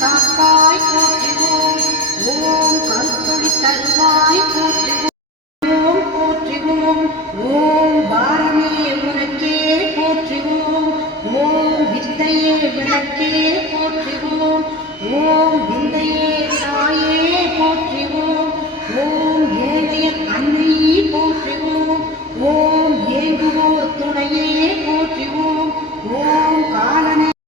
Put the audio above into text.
காப்பாய் போற்றிவோம். ஓம் கருத்தொளி தருவாய் போற்றிவோம். ஓம் போற்றிவோம். ஓம் பாரமே உனக்கே போற்றிவோம். ஓம் வித்தையே விளக்கே போற்றிவோம். ஓம் விந்தையே தாயே போற்றிவோம். ஓம் ஏழைய அன்னை போற்றிவோம். ஓம்